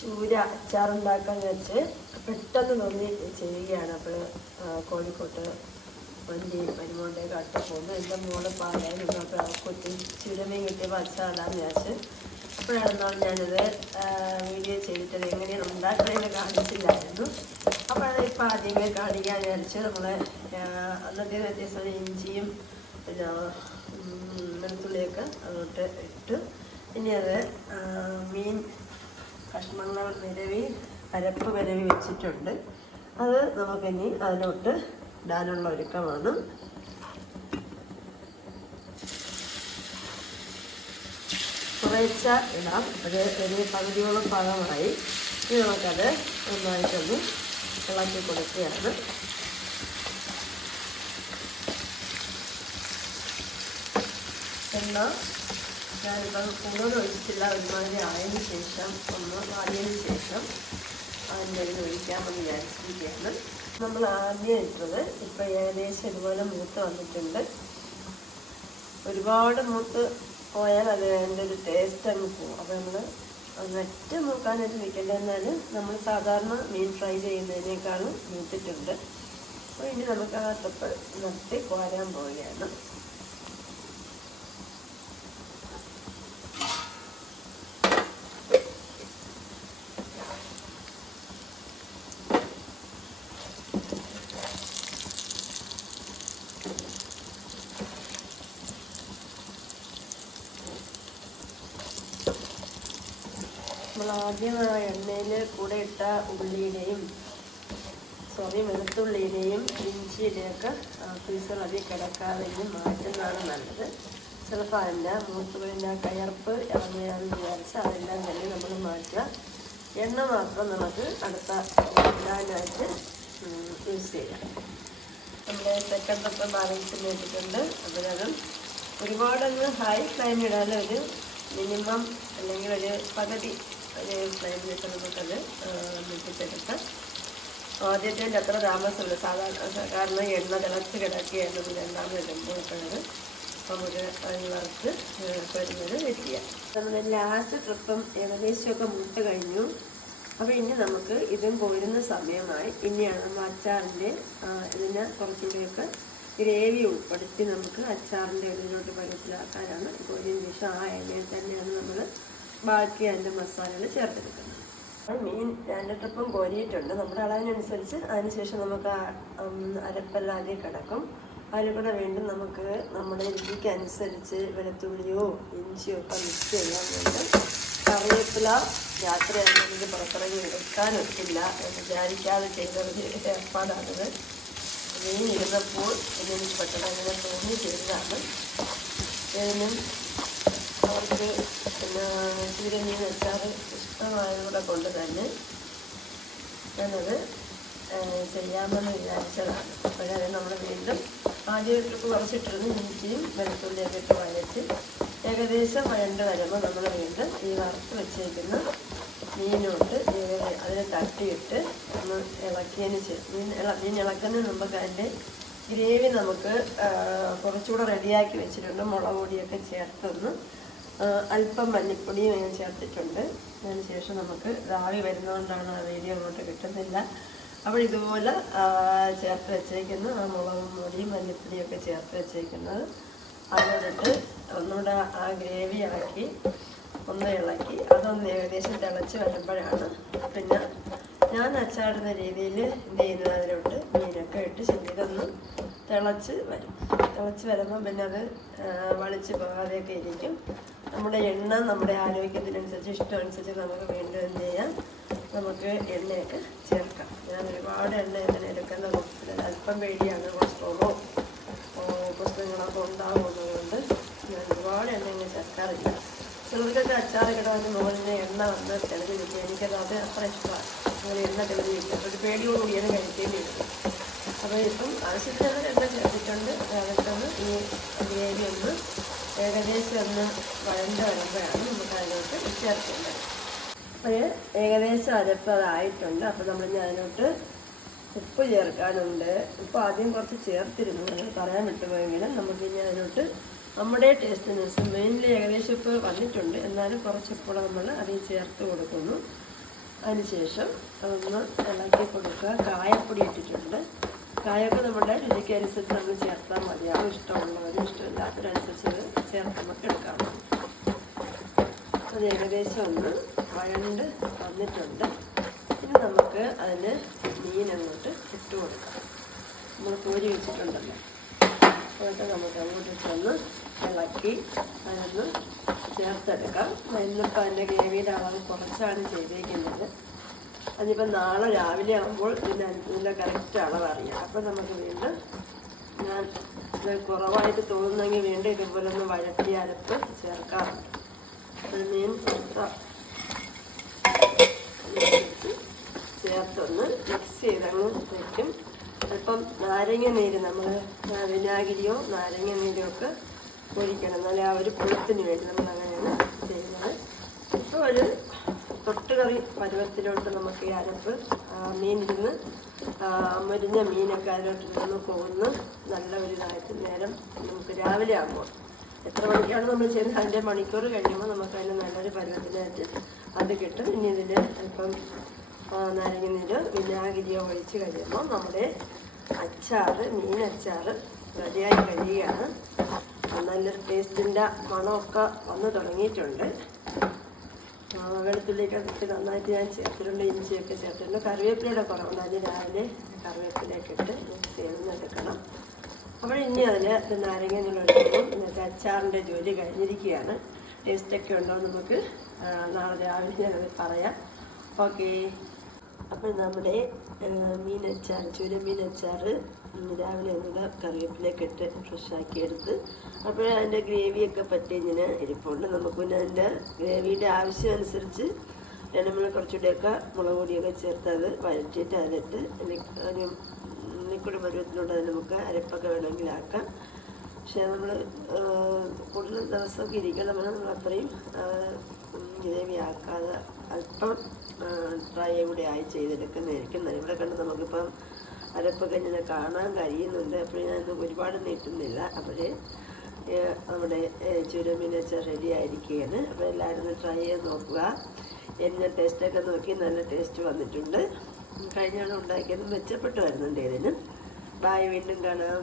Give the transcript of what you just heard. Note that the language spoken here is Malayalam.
ചൂര അച്ചാറുണ്ടാക്കാൻ വെച്ച് പെട്ടെന്ന് തോന്നി ചെയ്യുകയാണ് അപ്പോൾ കോഴിക്കോട്ട് വണ്ടി പരിമോണ്ടേ കാട്ട് പോകുന്നു എന്റെ മോൾ പാലായിരുന്നു അപ്പോൾ കൊച്ചു ചുരമയും കിട്ടിയപ്പോൾ അച്ചാറിടാന്ന് വിചാരിച്ച് അപ്പോഴാണെന്നാണ് ഞാനത് വീഡിയോ ചെയ്തിട്ടത് എങ്ങനെയാണ് ഉണ്ടാക്കണമെന്ന് കാണിച്ചില്ലായിരുന്നു. അപ്പോൾ ഇപ്പം ആദ്യമേ കാണിക്കാൻ വിചാരിച്ച് നമ്മൾ അന്നത്തെ വ്യത്യസ്തമായ ഇഞ്ചിയും പിന്നെ വെളുത്തുള്ളിയൊക്കെ അങ്ങോട്ട് ഇട്ട് ഇനി അത് മീൻ നിരവി അരപ്പ് വരവി വെച്ചിട്ടുണ്ട്. അത് നമുക്കിനി അതിലോട്ട് ഇടാനുള്ള ഒരുക്കമാണ്. കുറേച്ച ഇടാം. ഒരു ഒരു പകുതിയോളം പാകമായി ഇനി നമുക്കത് നന്നായിട്ടൊന്ന് ഇളക്കി കൊടുക്കുകയാണ്. എണ്ണ ഞാനിപ്പം കൂടുതൽ ഒഴിച്ചില്ല ഒരുമാതിരി ആയതിനു ശേഷം ഒന്ന് വാടിയതിനു ശേഷം അതിന്റെ ഒഴിക്കാമെന്ന് വിചാരിച്ചിരിക്കുകയാണ്. നമ്മൾ ആദ്യം ഇട്ടത് ഇപ്പം ഏകദേശം ഇതുപോലെ മൂത്ത് വന്നിട്ടുണ്ട്. ഒരുപാട് മൂത്ത് പോയാൽ അത് അതിന്റെ ഒരു ടേസ്റ്റ് അങ്ങ് പോകും അപ്പോൾ നമ്മൾ ഒറ്റ നോക്കാനായിട്ട് നിൽക്കേണ്ടതെന്നാൽ നമ്മൾ സാധാരണ മീൻ ഫ്രൈ ചെയ്യുന്നതിനേക്കാളും മൂത്തിട്ടുണ്ട്. അപ്പോൾ ഇനി നമുക്ക് ആ തപ്പ് നിർത്തി കോരാൻ പോവുകയാണ്. നമ്മൾ ആദ്യം ആ എണ്ണയിൽ കൂടെ ഇട്ട ഉള്ളിയുടെയും സോറി വെളുത്തുള്ളിയുടെയും ഇഞ്ചിയുടെയൊക്കെ പീസ് അതിൽ കിടക്കാതെയും മാറ്റുന്നതാണ് നല്ലത്. ചിലപ്പോൾ അതിന്റെ മൂത്തുകളിന്റെ കയർപ്പ് ഇറങ്ങിയാന്ന് വിചാരിച്ച് അതെല്ലാം തന്നെ നമ്മൾ മാറ്റുക. എണ്ണ മാത്രം നമുക്ക് അടുത്ത ഇടാനായിട്ട് യൂസ് ചെയ്യാം. നമ്മുടെ സെക്കൻഡ് ഒക്കെ ബാലൻസ് ചെയ്തിട്ടുണ്ട് അതിനകം ഒരുപാടൊന്ന് ഹൈ ഫ്ലെയിം ഇടാനൊരു മിനിമം അല്ലെങ്കിൽ ഒരു പകുതി ഒരു ഫ്ലെയിമിലിട്ട് നമുക്കത് മുട്ടിച്ചെടുക്കാം ആദ്യത്തെ അത്ര താമസമില്ല. സാധാരണ കാരണം എണ്ണ തിളച്ച് കിടക്കുകയാണ് രണ്ടാമത് ഒരു അതിന് വറുത്ത് വരുന്നത് വെക്കുക. നമ്മുടെ ലാസ്റ്റ് ട്രിപ്പും ഏകദേശമൊക്കെ മുട്ട കഴിഞ്ഞു. അപ്പോൾ ഇനി നമുക്ക് ഇതും കോരുന്ന സമയമായി. ഇനിയാണ് നമ്മൾ അച്ചാറിന്റെ ഇതിനെ കുറച്ചുകൂടിയൊക്കെ ഗ്രേവി ഉൾപ്പെടുത്തി നമുക്ക് അച്ചാറിന്റെ ഇതിലോട്ട് പരത്തിലാക്കാനാണ് ഒരു ശേഷം ആ എണ്ണയിൽ തന്നെയാണ് നമ്മൾ ബാക്കി അതിന്റെ മസാലകൾ ചേർത്തെടുക്കുന്നത്. മീൻ രണ്ട് കോരിയിട്ടുണ്ട്. നമ്മുടെ അളവിനനുസരിച്ച് അതിനുശേഷം നമുക്ക് അരപ്പല്ലാതെ കിടക്കും. അതിൽ കൂടെ വീണ്ടും നമുക്ക് നമ്മുടെ രുചിക്ക് അനുസരിച്ച് വെളുത്തുള്ളിയോ ഇഞ്ചിയോ ഒക്കെ മിക്സ് ചെയ്യാൻ വേണ്ടി കറിവേപ്പില രാത്രിയായിരുന്നു എനിക്ക് പുറത്തിറങ്ങി എടുക്കാനൊക്കില്ല എന്ന് വിചാരിക്കാതെ ചെയ്തൊരു ഏർപ്പാടാണിത്. മീൻ ഇരുന്നപ്പോൾ ഇതെനിക്ക് പെട്ടെന്ന് അങ്ങനെ തോന്നി ചെയ്തതാണ് ഇതിനും പിന്നെ ചൂരമീൻ വെച്ചാൽ ഇഷ്ടമായതുകൂടെ കൊണ്ട് തന്നെ ഞാനത് ചെയ്യാമെന്ന് വിചാരിച്ചതാണ്. അപ്പോഴത് നമ്മൾ വീണ്ടും ആദ്യമൊക്കെ കുറച്ചിട്ടിരുന്ന് ഇഞ്ചിയും വെളുത്തുള്ളിയൊക്കെ ഇട്ട് വഴച്ച് ഏകദേശം വഴണ്ട് വരുമ്പോൾ നമ്മൾ വീണ്ടും ഈ വറുത്ത് വെച്ചേക്കുന്ന മീനോട്ട് അതിനെ തട്ടിയിട്ട് നമ്മൾ ഇളക്കിയതിന് മീൻ മീൻ ഇളക്കുന്നതിന് മുമ്പ് അതിന്റെ ഗ്രേവി നമുക്ക് കുറച്ചുകൂടെ റെഡിയാക്കി വെച്ചിട്ടുണ്ട്. മുളക് പൊടിയൊക്കെ ചേർത്തൊന്ന് അല്പം മല്ലിപ്പൊടിയും ഞാൻ ചേർത്തിട്ടുണ്ട്. അതിനുശേഷം നമുക്ക് രാവി വരുന്നതുകൊണ്ടാണ് ആ അങ്ങോട്ട് കിട്ടുന്നില്ല. അപ്പോൾ ഇതുപോലെ ചേർത്ത് വെച്ചേക്കുന്ന. ആ മുളകും പൊടിയും ഒക്കെ ചേർത്ത് വെച്ചേക്കുന്നത്. അതിലിട്ട് ഒന്നുകൂടെ ആ ഗ്രേവി ആക്കി ഒന്ന് ഇളക്കി. അതൊന്ന് ഏകദേശം തിളച്ച് വരുമ്പോഴാണ് പിന്നെ ഞാൻ അച്ചാടുന്ന രീതിയിൽ എന്ത് ചെയ്യുന്നത്? അതിലോട്ട് മീനൊക്കെ ഇട്ട് ശരീരമൊന്ന് തിളച്ച് വരും. തിളച്ച് വരുമ്പോൾ പിന്നെ അത് വളിച്ച് പോകാതെയൊക്കെ ഇരിക്കും. നമ്മുടെ എണ്ണ നമ്മുടെ ആരോഗ്യത്തിനനുസരിച്ച് ഇഷ്ടമനുസരിച്ച് നമുക്ക് വീണ്ടും എന്ത് ചെയ്യാം? നമുക്ക് എണ്ണയൊക്കെ ചേർക്കാം. ഞാൻ ഒരുപാട് എണ്ണ എങ്ങനെ എടുക്കുന്ന കൂട്ടത്തില്ല അല്പം പേടിയാണ് കൊളസ്ട്രോളോ പുസ്തകങ്ങളൊക്കെ ഉണ്ടാകുന്നതുകൊണ്ട് ഞാൻ ഒരുപാട് എണ്ണ ഇങ്ങനെ ചേർക്കാറില്ല. ചിലർക്കൊക്കെ അച്ചാർ കിടന്ന് മുകളിൽ എണ്ണ വന്ന് തെളിഞ്ഞ് കിട്ടും. എനിക്കത് അത് അത്ര ഇഷ്ടമാണ്. അങ്ങനെ എണ്ണ തെളിഞ്ഞ് കിട്ടും. ഒരു പേടിയോടുകൂടിയാണ് കഴിക്കേണ്ടി വരും. അപ്പോൾ ഇപ്പം ആവശ്യത്തിനുള്ള എണ്ണ ചേർത്തിട്ടുണ്ട്. അതൊക്കെ ഈ ഗ്രേവി ഒന്ന് ഏകദേശം ഒന്ന് വഴണ്ട് വരുമ്പോഴാണ് നമുക്ക് അതിലോട്ട് ചേർക്കേണ്ടത് അപ്പോൾ ഏകദേശം അരപ്പ് അതായിട്ടുണ്ട് അപ്പോൾ നമ്മൾ അതിലോട്ട് ഉപ്പ് ചേർക്കാനുണ്ട്. ഉപ്പ് ആദ്യം കുറച്ച് ചേർത്തിരുന്നു. ഞങ്ങൾ പറയാൻ വിട്ടുപോയെങ്കിലും നമുക്ക് ഇനി അതിലോട്ട് നമ്മുടെ ടേസ്റ്റിനനുസരിച്ച് മെയിൻലി ഏകദേശം ഉപ്പ് വന്നിട്ടുണ്ട്. എന്നാലും കുറച്ച് ഉപ്പുകൂടെ നമ്മൾ അതിൽ ചേർത്ത് കൊടുക്കുന്നു. അതിനുശേഷം അതൊന്ന് ഇളക്കി കൊടുക്കുക. കായപ്പൊടി ഇട്ടിട്ടുണ്ട്. കായൊക്കെ നമ്മുടെ രുചിക്കനുസരിച്ച് നമ്മൾ ചേർത്താൽ മതിയാവും. ഇഷ്ടമുള്ളവരും ഇഷ്ടമില്ലാത്തവരനുസരിച്ച് ചേർത്ത് നമുക്ക് എടുക്കാം. അത് ഏകദേശം ഒന്ന് വഴണ്ട് വന്നിട്ടുണ്ട്. ഇനി നമുക്ക് അതിന് മീൻ അങ്ങോട്ട് ഇട്ട് കൊടുക്കാം. നമ്മൾ കോരി വെച്ചിട്ടുണ്ടല്ലോ. അതൊക്കെ നമുക്ക് അങ്ങോട്ട് ഇട്ടൊന്ന് ഇളക്കി അതൊന്ന് ചേർത്തെടുക്കാം. ഇന്നിപ്പോൾ അതിന്റെ ഗ്രേവിയുടെ അളവ് കുറച്ചാണ് ചെയ്തേക്കുന്നത്. അതിപ്പോൾ നാളെ രാവിലെ ആകുമ്പോൾ ഇതിന്റെ ഇതിന്റെ കറക്റ്റ് അളവ് അറിയാം അപ്പോൾ നമുക്ക് വീണ്ടും ഞാൻ ഇത് കുറവായിട്ട് തോന്നുന്നെങ്കിൽ വീണ്ടും ഇതുപോലെ ഒന്ന് വഴറ്റി അരപ്പ് ഒരു മീൻ ചേർത്ത ചേർത്തൊന്ന് മിക്സ് ചെയ്തങ്ങ് വയ്ക്കും അല്പം നാരങ്ങ നീര് നമ്മൾ വിനാഗിരിയോ നാരങ്ങ നീരോ ഒക്കെ ഒഴിക്കണം എന്നാലേ ആ ഒരു പുളിപ്പിന് വേണ്ടി നമ്മൾ അങ്ങനെയാണ് ചെയ്യുന്നത്. ഇപ്പോൾ ഒരു തൊട്ടുകറി പരുവത്തിലോട്ട് നമുക്ക് ഈ അരപ്പ് മീനിരുന്ന് മുരിഞ്ഞ മീനൊക്കെ അതിലോട്ട് ഇരുന്ന് പോകുന്ന നല്ല ഒരു ഇതായിട്ട് നേരം നമുക്ക് രാവിലെ ആകുമ്പോൾ. എത്ര മണിക്കാണ് നമ്മൾ ചെയ്യുന്നത്? അതിന്റെ മണിക്കൂർ കഴിയുമ്പോൾ നമുക്ക് അതിന് നല്ലൊരു പരുവത്തിനായിട്ട് അത് കിട്ടും. ഇനി ഇതിൽ അല്പം നാരങ്ങ നീര് വിനാഗിരിയോ ഒഴിച്ച് കഴിയുമ്പോൾ നമ്മുടെ അച്ചാറ് മീൻ അച്ചാറ് റെഡിയായി കഴിയുകയാണ്. നല്ലൊരു ടേസ്റ്റിന്റെ മണമൊക്കെ വന്ന് തുടങ്ങിയിട്ടുണ്ട്. വെളുത്തുള്ളിയൊക്കെ ഇട്ട് നന്നായിട്ട് ഞാൻ ചേർത്തിട്ടുണ്ട് ഇഞ്ചിയൊക്കെ ചേർത്തിട്ടുണ്ട്. കറിവേപ്പിലയുടെ കുറവുണ്ട്. അതിന് രാവിലെ കറിവേപ്പിലയൊക്കെ ഇട്ട് മിക്സ് ചെയ്തെടുക്കണം അപ്പോൾ ഇനി അതിൽ നാരങ്ങ ഇന്നത്തെ അച്ചാറിന്റെ ജോലി കഴിഞ്ഞിരിക്കുകയാണ്. ടേസ്റ്റൊക്കെ ഉണ്ടോ നമുക്ക് നാളെ രാവിലെ ഞാനത് പറയാം. ഓക്കേ. അപ്പോൾ നമ്മുടെ അച്ചാർ ഉം, രാവിലെ നമ്മുടെ കറിവേപ്പിലേക്ക് ഇട്ട് ഫ്രഷാക്കി എടുത്ത് അപ്പോൾ അതിന്റെ ഗ്രേവിയൊക്കെ പറ്റി ഇങ്ങനെ ഇരിപ്പുണ്ട്. നമുക്ക് പിന്നെ അതിന്റെ ഗ്രേവിയുടെ ആവശ്യം അനുസരിച്ച് മൂന്ന് കുറച്ചുകൂടെയൊക്കെ മുളക് പൊടിയൊക്കെ ചേർത്ത് അത് വഴറ്റിയിട്ട് അതിട്ട് ഒരു ലിക്വിഡ് പരുവത്തിലൂടെ അത് നമുക്ക് അരപ്പൊക്കെ വേണമെങ്കിൽ ആക്കാം. പക്ഷേ നമ്മൾ കൂടുതൽ ദിവസമൊക്കെ ഇരിക്കണം നമ്മൾ അത്രയും ഗ്രേവി ആക്കാതെ അല്പം ട്രൈ കൂടെ ആയി ചെയ്തെടുക്കുന്നതായിരിക്കും. ഇവിടെ കണ്ട് നമുക്കിപ്പം അരപ്പൊക്കെ ഇങ്ങനെ കാണാൻ കഴിയുന്നുണ്ട്. അപ്പോൾ ഞാൻ ഒരുപാട് നീട്ടുന്നില്ല. അപ്പോൾ നമ്മുടെ ചുരമീൻ വെച്ചാൽ റെഡി ആയിരിക്കുകയാണ്. അപ്പോൾ എല്ലാവരും ട്രൈ ചെയ്ത് നോക്കുക. എന്നെ ടേസ്റ്റൊക്കെ നോക്കി നല്ല ടേസ്റ്റ് വന്നിട്ടുണ്ട്. കഴിഞ്ഞാണ് ഉണ്ടാക്കിയത് മെച്ചപ്പെട്ട് വരുന്നുണ്ട് ഇതിന് ബായ് വീണ്ടും കാണാം.